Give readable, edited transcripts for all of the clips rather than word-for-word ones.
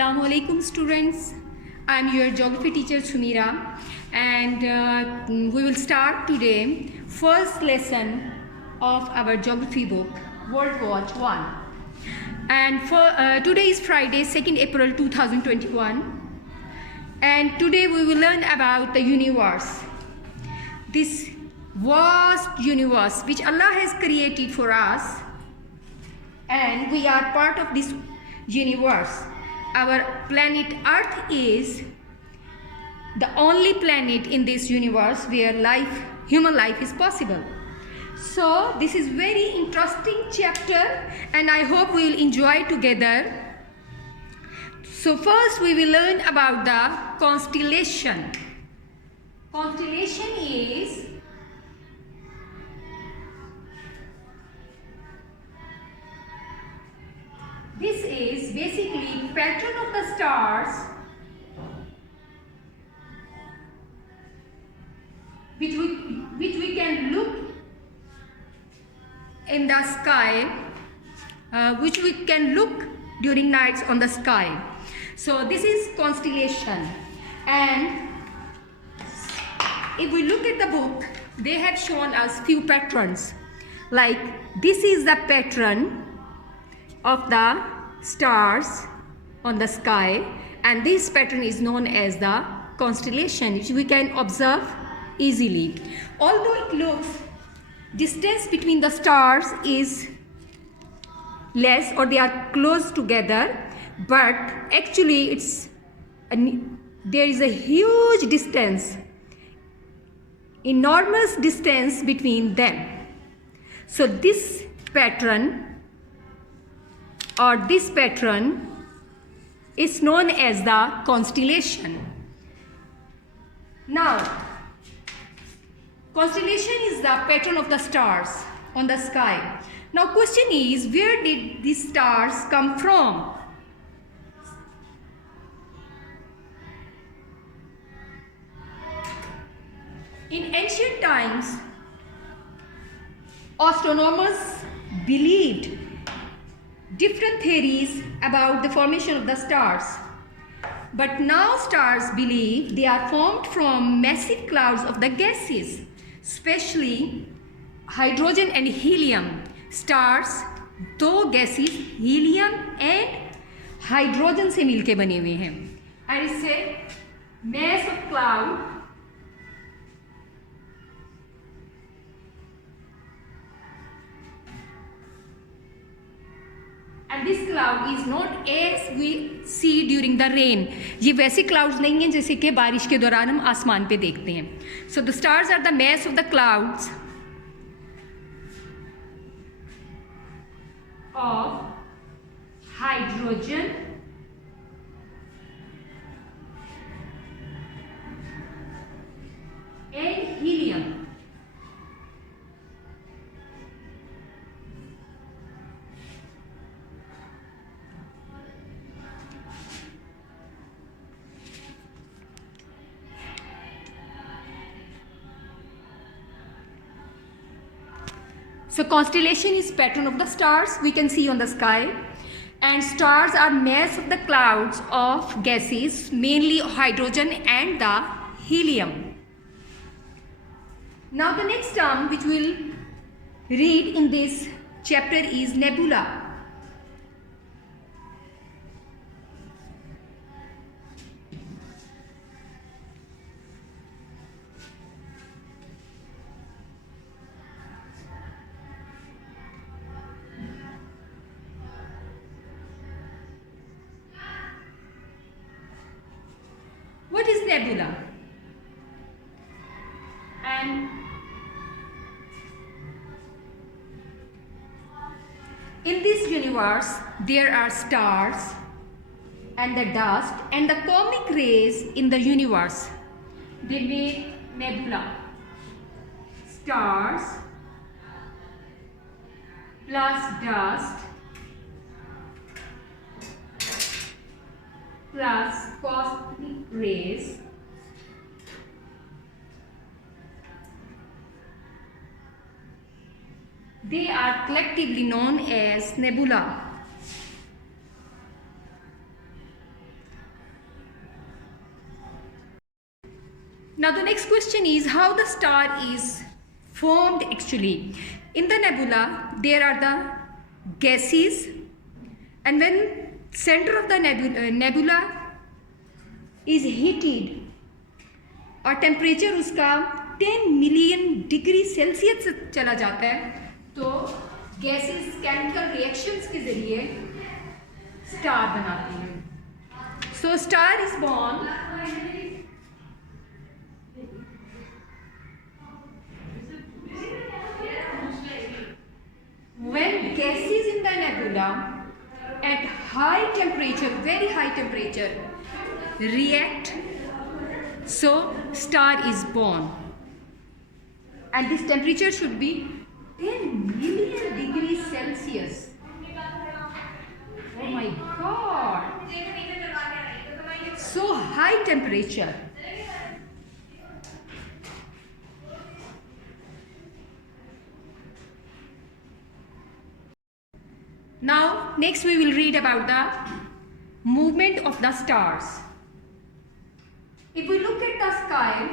Assalamu alaikum students. I am your geography teacher Sumira, and we will start today first lesson of our geography book World Watch 1. And today is Friday 2nd April 2021, and today we will learn about the universe. This vast universe which Allah has created for us, and we are part of this universe. Our planet Earth is the only planet in this universe where human life is possible. So this is very interesting chapter, and I hope we will enjoy together. So first we will learn about the constellation. Constellation is this is basically pattern of the stars which we can look in the sky, which we can look during nights on the sky. So this is constellation, and if we look at the book, they have shown us few patterns. Like this is the pattern of the stars on the sky, and this pattern is known as the constellation, which we can observe easily. Although it looks distance between the stars is less or they are close together, but actually there is a huge distance, enormous distance between them. So this pattern is known as the constellation. Now, constellation is the pattern of the stars on the sky. Now, question is, where did these stars come from? In ancient times, astronomers believed different theories about the formation of the stars. But now stars believe they are formed from massive clouds of the gases, especially hydrogen and helium. Stars दो gases helium and hydrogen से मिलके बने हुए हैं, and इससे mass of cloud and this cloud is not as we see during the rain. ये वैसे clouds नहीं हैं जैसे कि बारिश के दौरान हम आसमान पे देखते हैं. So the stars are the mass of the clouds of hydrogen and helium. So constellation is pattern of the stars we can see on the sky, and stars are mass of the clouds of gases, mainly hydrogen and the helium. Now the next term which we'll read in this chapter is nebula. What is nebula? And in this universe there are stars and the dust and the cosmic rays in the universe. They make nebula. Stars plus dust plus cosmic rays They are collectively known as nebula. Now the next question is how the star is formed actually. In the nebula there are the gases, and when center of the nebula is heated और temperature उसका 10 million degree Celsius से चला जाता है, तो gases chemical reactions के जरिए star बनाती हैं. So star is born when gases in the nebula at high temperature, very high temperature, react, so star is born. And this temperature should be 10 million degrees Celsius. Oh my God, so high temperature. Now next we will read about the movement of the stars. If we look at the sky,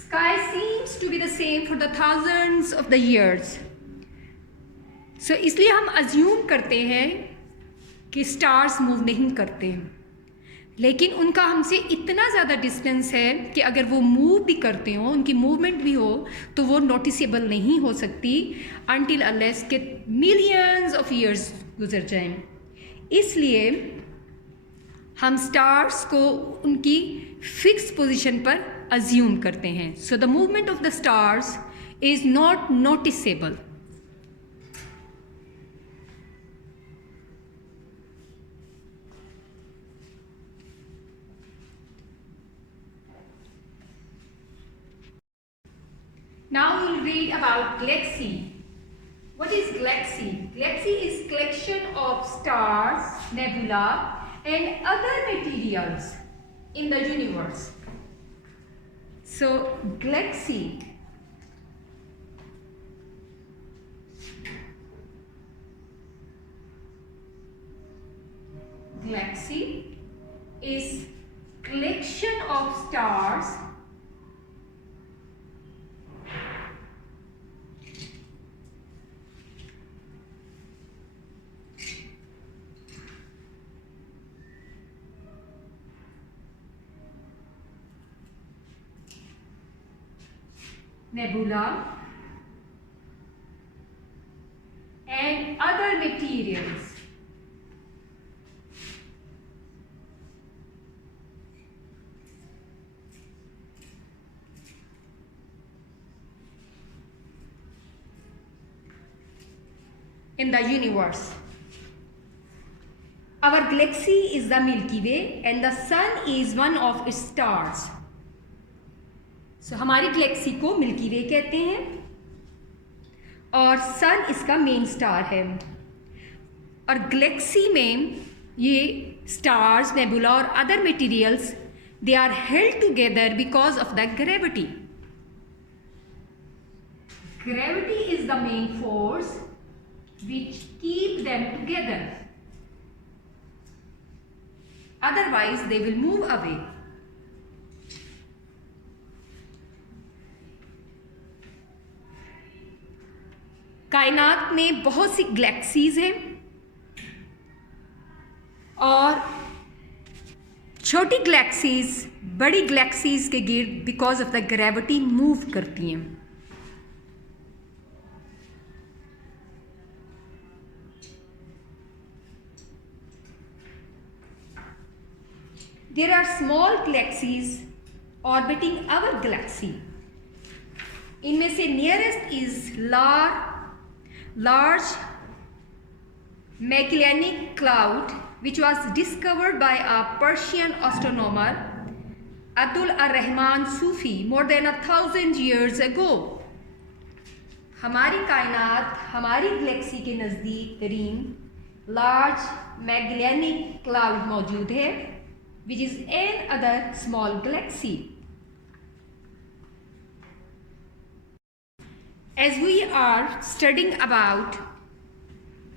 sky seems to be the same for the thousands of the years. So इसलिए हम assume करते हैं कि stars move नहीं करते, लेकिन उनका हमसे इतना ज़्यादा डिस्टेंस है कि अगर वो मूव भी करते हो, उनकी मूवमेंट भी हो, तो वो नोटिसेबल नहीं हो सकती अनटिल अनलेस के मिलियंस ऑफ ईयर्स गुजर जाएं. इसलिए हम स्टार्स को उनकी फिक्स पोजीशन पर अज्यूम करते हैं. So the movement of the stars is not noticeable. Now we'll read about galaxy. What is galaxy? Galaxy is collection of stars, nebula, and other materials in the universe. So galaxy is collection of stars, nebula, and other materials. In the universe. Our galaxy is the Milky Way and the sun is one of its stars. So, हमारी Galaxy को milky वे कहते हैं और सन इसका main star है. और galaxy में ये स्टार्स, नेबुला और other materials, they are held together because of the gravity. Gravity is the main force which keep them together. Otherwise they will move away. कायनात में बहुत सी गैलेक्सीज हैं और छोटी गैलेक्सीज बड़ी गैलेक्सीज के गिर्द because of the gravity move करती हैं. There are small galaxies orbiting our galaxy. इनमें से nearest is large Magellanic Cloud, which was discovered by a Persian astronomer Abdul ar-Rahman Sufi more than 1,000 years ago. हमारी कायनात, हमारी Galaxy के नज़दीक तरीन लार्ज मैगेलियनिक क्लाउड मौजूद है, which is another small galaxy. As we are studying about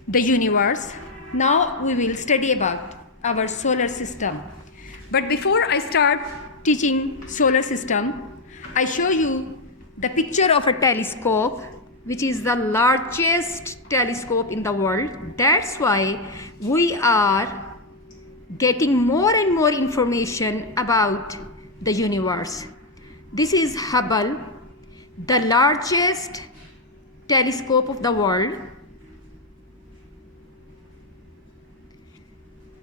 the universe, now we will study about our solar system. But before I start teaching solar system, I show you the picture of a telescope, which is the largest telescope in the world. That's why we are getting more and more information about the universe. This is Hubble, the largest telescope of the world.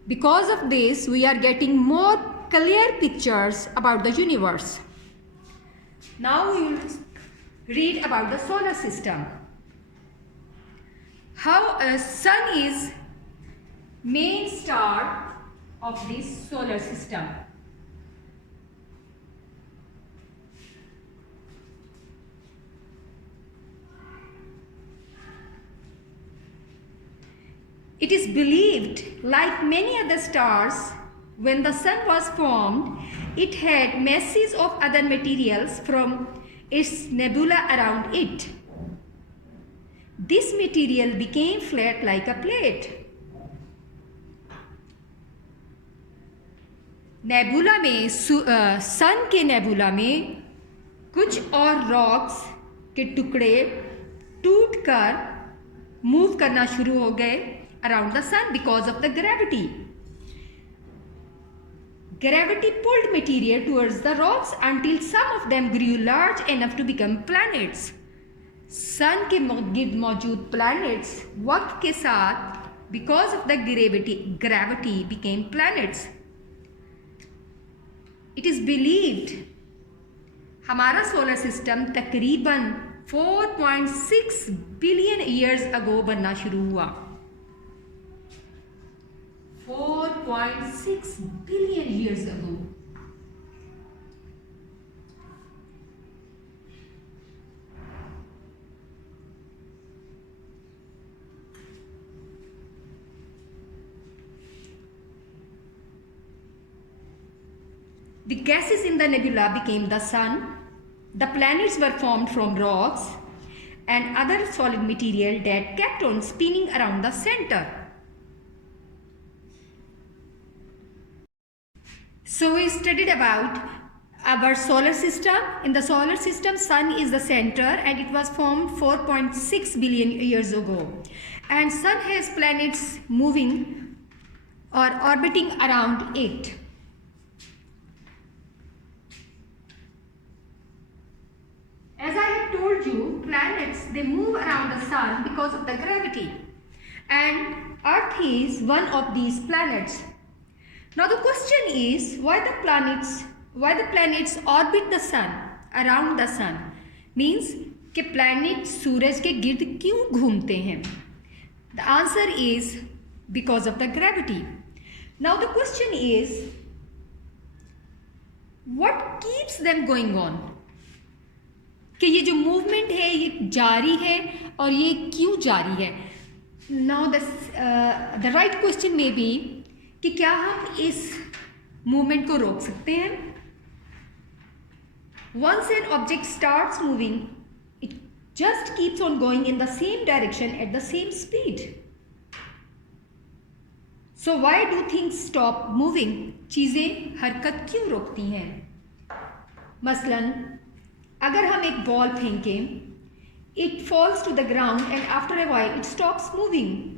Because of this, we are getting more clear pictures about the universe. Now we will read about the solar system. How a sun is main star of this solar system. It is believed, like many other stars, when the sun was formed, it had masses of other materials from its nebula around it. This material became flat like a plate. Nebula में सन के nebula में कुछ और rocks के टुकड़े टूटकर move करना शुरू हो गए around the sun because of the gravity. Gravity pulled material towards the rocks until some of them grew large enough to become planets. Sun के गिर्द मौजूद planets वक्त के साथ because of the gravity became planets. It is believed हमारा solar system तकरीबन 4.6 billion years ago बनना शुरू हुआ. 4.6 billion years ago. The gases in the nebula became the sun. The planets were formed from rocks and other solid material that kept on spinning around the center. So we studied about our solar system. In the solar system, sun is the center and it was formed 4.6 billion years ago. And sun has planets moving or orbiting around it. As I have told you, planets, they move around the sun because of the gravity. And Earth is one of these planets. Now the question is why the planets orbit the sun, around the sun. Means कि planets सूरज के गिर्द क्यों घूमते हैं? The answer is because of the gravity. Now the question is what keeps them going on? कि ये जो movement है ये जारी है और ये क्यों जारी है? Now the right question may be कि क्या हम इस मूवमेंट को रोक सकते हैं? Once an object starts moving, it just keeps on going in the same direction at the same speed. So why do things stop moving? चीज़ें हरकत क्यों रोकती हैं? मसलन अगर हम एक ball फेंकें, it falls to the ground and after a while it stops moving.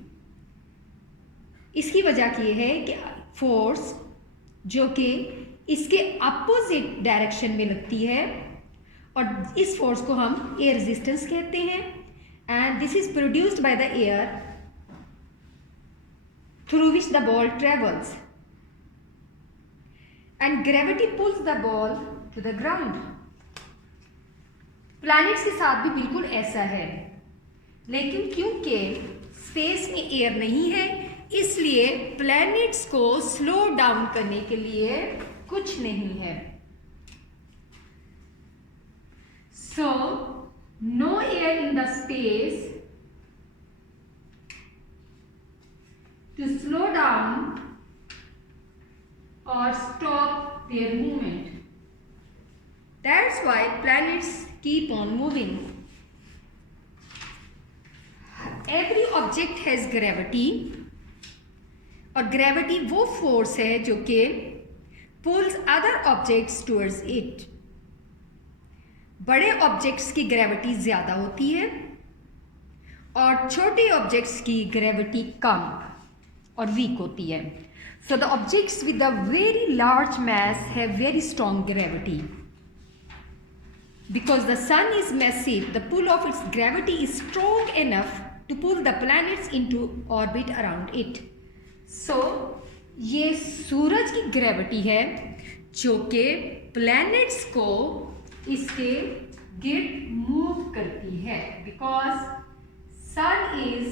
इसकी वजह ये है कि फोर्स जो कि इसके अपोजिट डायरेक्शन में लगती है और इस फोर्स को हम एयर रेजिस्टेंस कहते हैं and this is produced by the air through which the ball travels and gravity pulls the ball to the ground. Planets के साथ भी बिल्कुल ऐसा है, लेकिन क्योंकि स्पेस में एयर नहीं है इसलिए प्लैनेट्स को स्लो डाउन करने के लिए कुछ नहीं है. So no air in the space to slow down और stop their movement. That's why planets keep on moving. Every object has gravity. और ग्रेविटी वो फोर्स है जो कि pulls other objects towards it. बड़े ऑब्जेक्ट्स की ग्रेविटी ज़्यादा होती है और छोटे ऑब्जेक्ट्स की ग्रेविटी कम और वीक होती है। So the objects with a very large mass have very strong gravity. Because the sun is massive, the pull of its gravity is strong enough to pull the planets into orbit around it. So, ये सूरज की gravity है जो कि planets को इसके गिर्द move करती है। Because sun is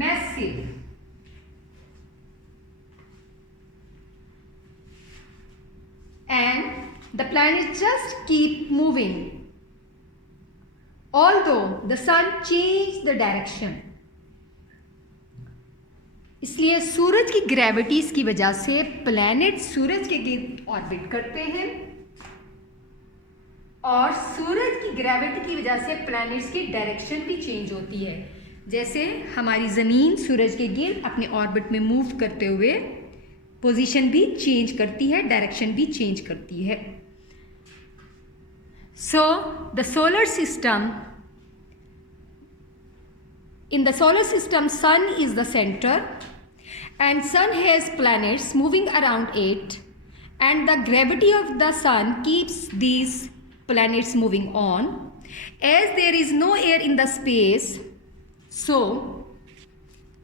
massive and the planets just keep moving although the sun changed the direction. इसलिए सूरज की ग्रेविटीज की वजह से प्लैनेट सूरज के गिर्द ऑर्बिट करते हैं और सूरज की ग्रेविटी की वजह से प्लैनेट्स की डायरेक्शन भी चेंज होती है। जैसे हमारी ज़मीन सूरज के गिर्द अपने ऑर्बिट में मूव करते हुए पोजीशन भी चेंज करती है, डायरेक्शन भी चेंज करती है। So the solar system, in the solar system, sun is the center and sun has planets moving around it, and the gravity of the sun keeps these planets moving on. As there is no air in the space, so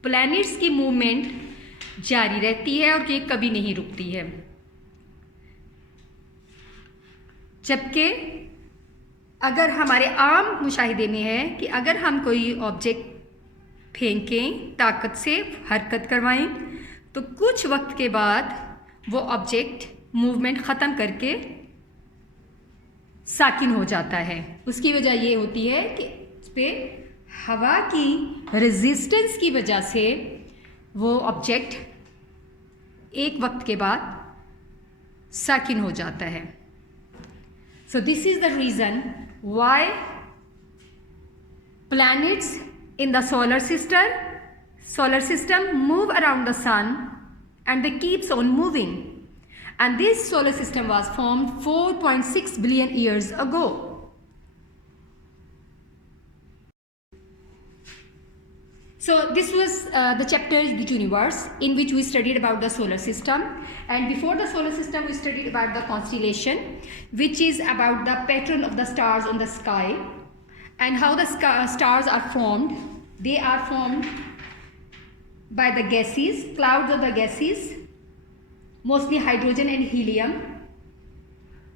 planets की movement जारी रहती है और ये कभी नहीं रुकती है। जबकि अगर हमारे आम मुशाहिदे में है कि अगर हम कोई ऑब्जेक्ट फेंकें, ताकत से हरकत करवाएं, तो कुछ वक्त के बाद वो ऑब्जेक्ट मूवमेंट ख़त्म करके साकिन हो जाता है। उसकी वजह ये होती है कि उस पर हवा की रेजिस्टेंस की वजह से वो ऑब्जेक्ट एक वक्त के बाद साकिन हो जाता है। So this is the reason why planets in the solar system move around the sun and they keeps on moving, and this solar system was formed 4.6 billion years ago. So this was the chapter The Universe, in which we studied about the solar system, and before the solar system we studied about the constellation, which is about the pattern of the stars on the sky and how the stars are formed. They are formed by the gases, clouds of the gases, mostly hydrogen and helium.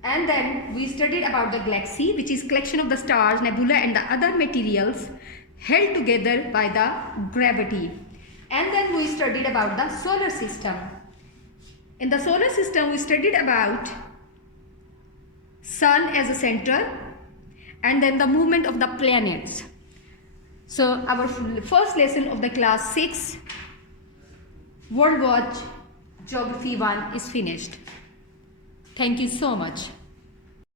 And then we studied about the galaxy, which is collection of the stars, nebula and the other materials held together by the gravity. And then we studied about the solar system. In the solar system we studied about sun as a center and then the movement of the planets. So our first lesson of the class 6 World Watch Geography 1 is finished. Thank you so much.